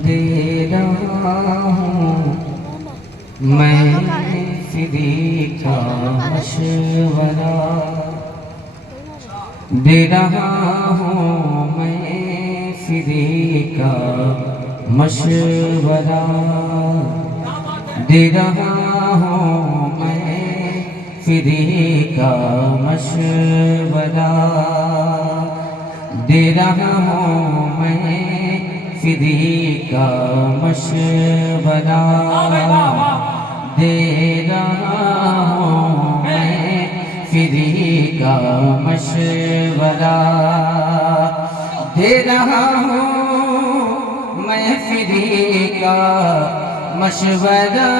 दे रहा हूँ मैं फिरी का मशवरा, दे रहा हूँ मैं फिरी का मशवरा, दे रहा हूँ मैं फिरी का मशवरा, दे रहा हूँ मैं फिरी का मशवरा, दे रहा हूँ मैं फिरी का मशवरा, दे रहा हूँ मैं फिरी का मशवरा,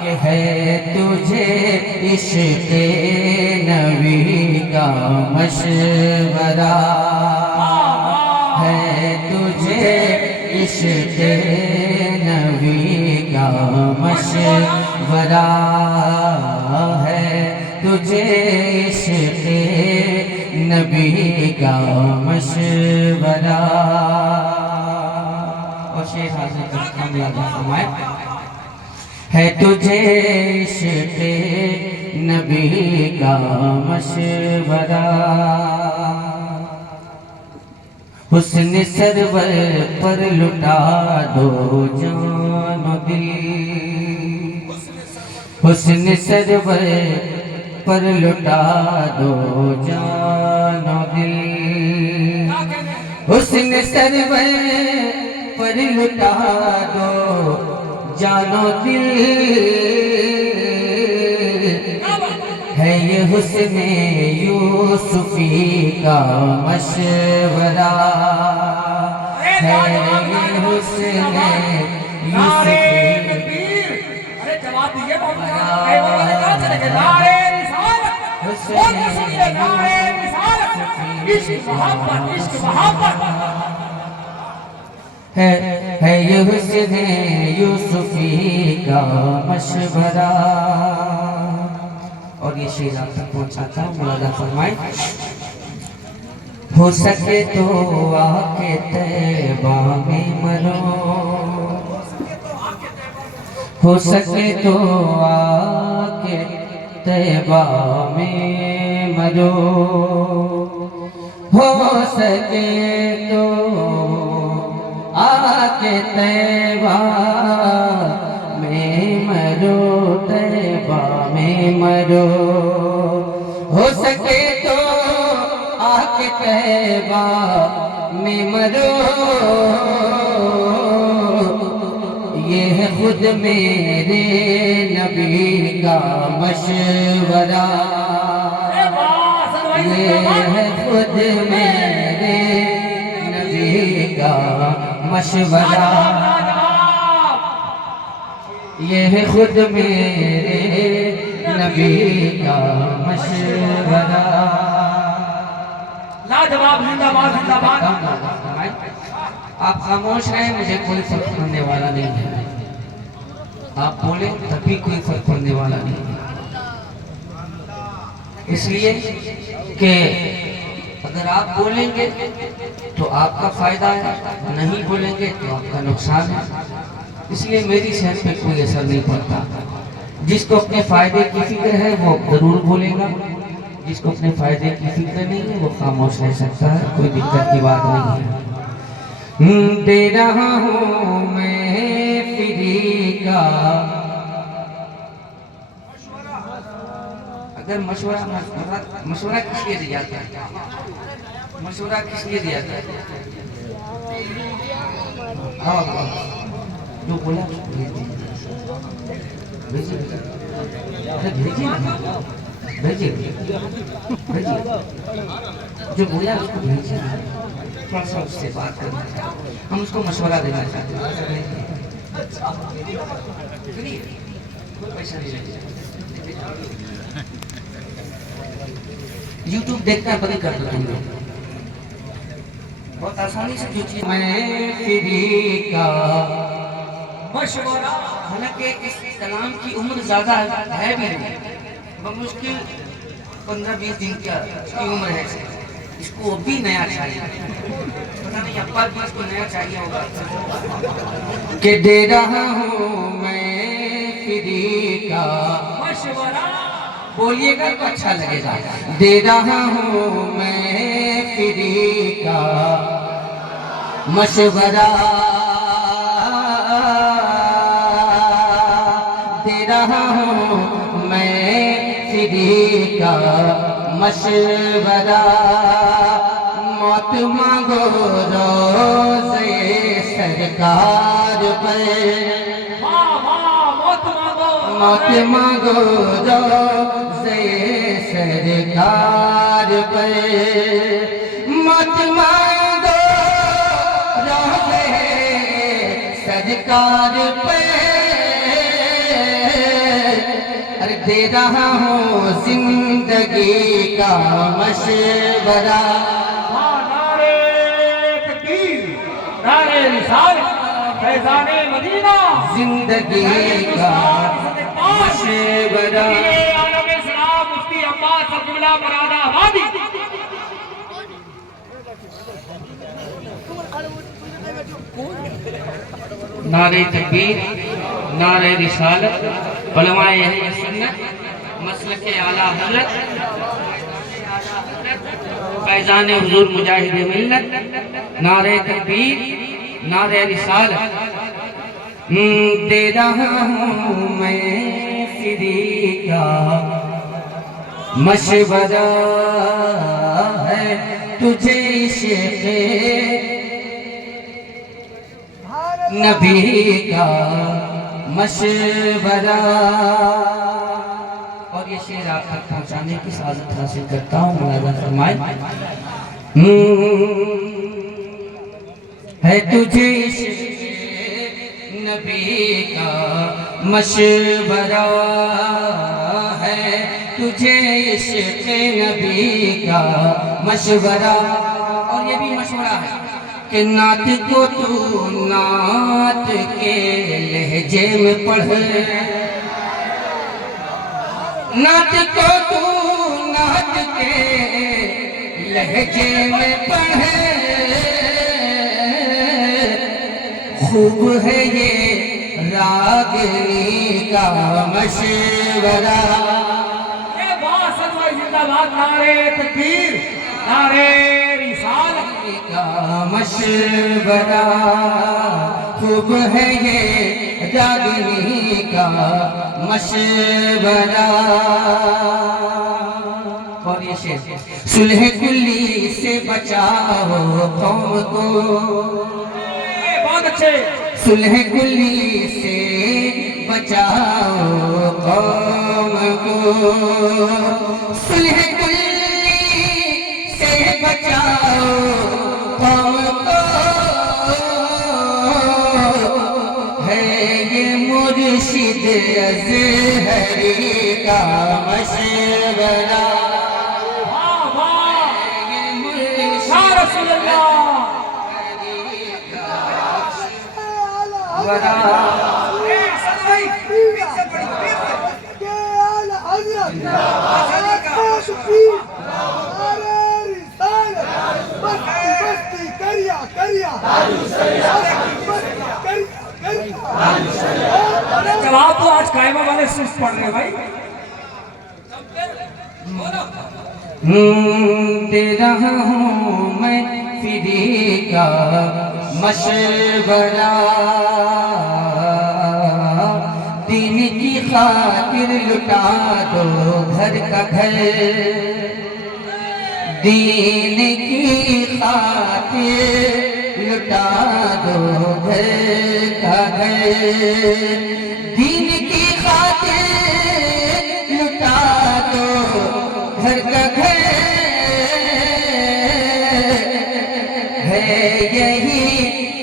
कि है तुझे इश्क़ नबी का मशवरा, है तुझे इश्क़ नबी का मशवरा, है तुझे इश्क़ नबी का मशवरा। और शेख हाज़िर फरमाए, है तुझे इश्क़ नबी का मशवरा, हुस्न सरवर पर लुटा दो जान दिल, हुस्न सरवर पर लुटा दो जान दिल, हुस्न सरवर पर लुटा दो जानो दिल, है ये हुस्न यूसुफी का मशवरा, है ये हुस्न यूसुफी। अरे जवाब दीजिए, है ये हुस्न यूसुफी का मशवरा। और ये शेर आप तक पहुंचाता हूँ, मुलाजा फरमाए, हो सके तो आके तैबा में मरो, हो सके तो आके तैबा में मरो, हो सके तो आके तैबा में मरो, तैबा में मरो, हो सके तो आके तैबा में मरो, ये है खुद मेरे नबी का मशवरा, ये है खुद मेरे नबी का मशवरा, ये है खुद मेरे नबी का मशवरा। लाजवाब, जिंदाबाद जिंदाबाद। आप खामोश हैं, मुझे कोई फर्क पड़ने वाला नहीं है, आप बोले तभी कोई फर्क पड़ने वाला नहीं है, इसलिए कि अगर आप बोलेंगे तो आपका फायदा है, नहीं बोलेंगे तो आपका नुकसान है, इसलिए मेरी सेहत पे कोई असर नहीं पड़ता। जिसको अपने फायदे की फिक्र है वो जरूर बोलेगा, जिसको अपने फायदे की फिक्र नहीं है वो खामोश रह सकता है, कोई दिक्कत की बात नहीं है। दे रहा हूँ मैं फिरी का, अगर मशवरा किस लिए दिया जाता है, मशवरा किस लिए दिया जाता है? हाँ, जो बोला भेजिए, अरे भेजिए, भेजिए, भेजिए, जो बोला उसको भेजिए, थोड़ा सा उससे बात करना चाहते हैं, हम उसको मशवरा देना चाहते हैं, कोई पैसा नहीं लगेगा। YouTube देखना बंद कर दो तुम लोग, बहुत आसानी से जो चीज मैं फिरी का मशवरा, हालांकि इस कलाम की उम्र ज्यादा है भी नहीं, बमुश्किल 15-20 दिन की उम्र है इसको भी नया चाहिए। पता नहीं अब्बा भी इसको नया चाहिए होगा। कि दे रहा हूँ मैं फ्री का मशवरा। बोलिएगा तो अच्छा लगेगा। दे रहा हूँ मैं फ्री का मशवरा, दे रहा हूँ मैं फ्री का मशवरा। मौत मांगो रोज़े सरकार पर, वाह वाह, मौत मांगो। मौत मांगो रोज़े सरकार पर, मौत मांगो रोज़े सरकार पे। अरे दे रहा हूँ जिंदगी का मशवरा। हाँ, नारे तकबीर, नारे रिसालत, फैज़ाने मदीना, जिंदगी का मशवरा। आलम इस्लाम मुफ्ती अब्बास अब्दुल्ला मुरादाबादी। नारे तकबीर, नारे रिसालत, उलमाए अहले सुन्नत, मसलके आला हज़रत, फैज़ाने हुज़ूर मुजाहिद मिल्लत। नारे तकबीर, नारे रिसालत। दे रहा हूँ मैं फ्री का मशवरा है तुझे इश्क़ नबी का मशवरा। और ये शेर आप तक पहुंचाने की साजत हासिल करता हूँ। मुलाज़ा फरमाए। है तुझे इश्क़ नबी का मशवरा, है तुझे इश्क़ नबी का मशवरा। और ये भी मशवरा है कि नात को तू नात के लहजे में पढ़, नात को तू नात के लहजे में पढ़। खूब है ये रागनी का मशवरा। ये बात सच में जिंदाबाद। नारे तकबीर, नारे रिसालत का मशवरा। खूब है ये रागनी का मशवरा। और ये शेर, सुलह कुल्ली से बचाओ कौम को, बहुत अच्छे। सुलह कुल्ली से बचाओ कौम को, सुलह कुल्ली से बचाओ कौम को। है ये मुर्शिद अज़हरी का मशवरा। वाह वाह, ये या मुर्शिद रसूल अल्लाह। वरा। जवाब तो आज कायमा वाले सुस्त पढ़ रहे भाई। दे रहा हूँ मैं फ्री का मशवरा। दीन की खातिर लुटा दो घर का घर, दीन की खातिर लुटा दो घर का घर, दीन की खातिर लुटा दो घर का घर। है यही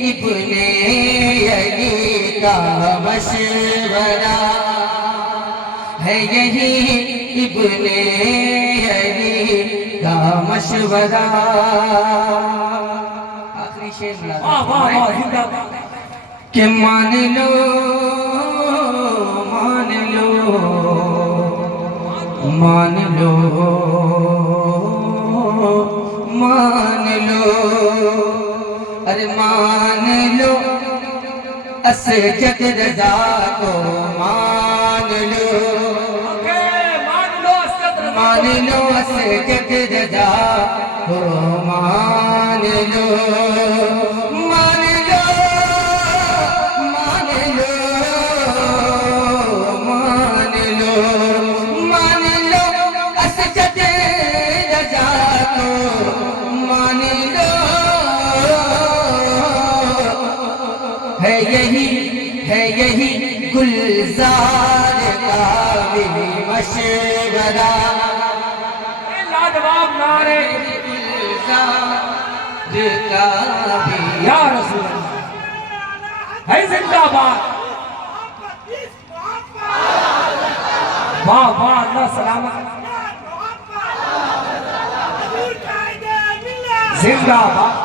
इब्ने अली का मशवरा, है यही इब्ने अली का मशवरा। आखिरी शेर वाह वाह वाह, जिंदाबाद। कि मान लो मान लो मान लो मान लो, अरे मान लो असजद रजा को मान लो, मान लो असजद रजा को मान लो, मान लो मान लो मान लो, मान लो असजद रजा को मान लो। है यही गुलजार का भी मशवरा, लाजवाब नारे गुलजार का भी या रसूल है जिंदाबाद। वाह वाह, अल्लाह सलामत, जिंदाबाद।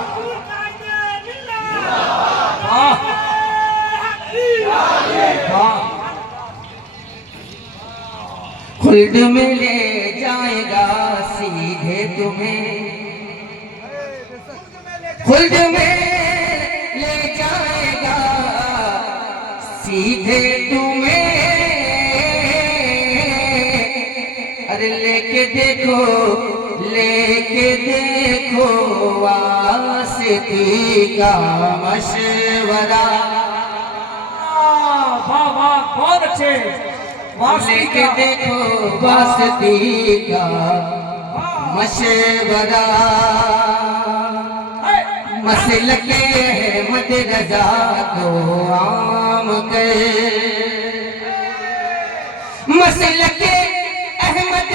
वाह वाह, खुल्द में ले जाएगा सीधे तुम्हें, खुल्द में ले जाएगा सीधे तुम्हें, अरे लेके देखो वास्ती का मशवरा, वाह वाह, बहुत अच्छे। लेके देखो वास्ती का मशवरा, मसल के अहमद रजा को आम कर, मसल के अहमद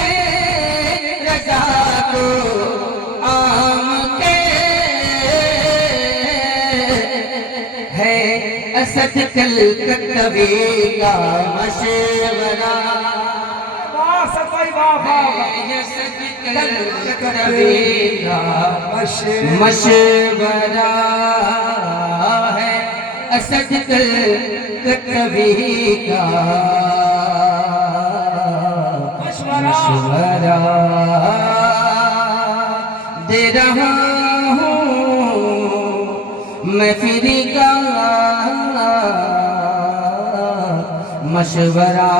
रजा को आम कर, है असद कलकत्तवी का मशवरा, वाह सफाई, वाह वाह, असद कलकत्तवी का मशवरा है, असद कलकत्तवी का मशवरा दे रहा हूँ मैं फिरी का मशवरा।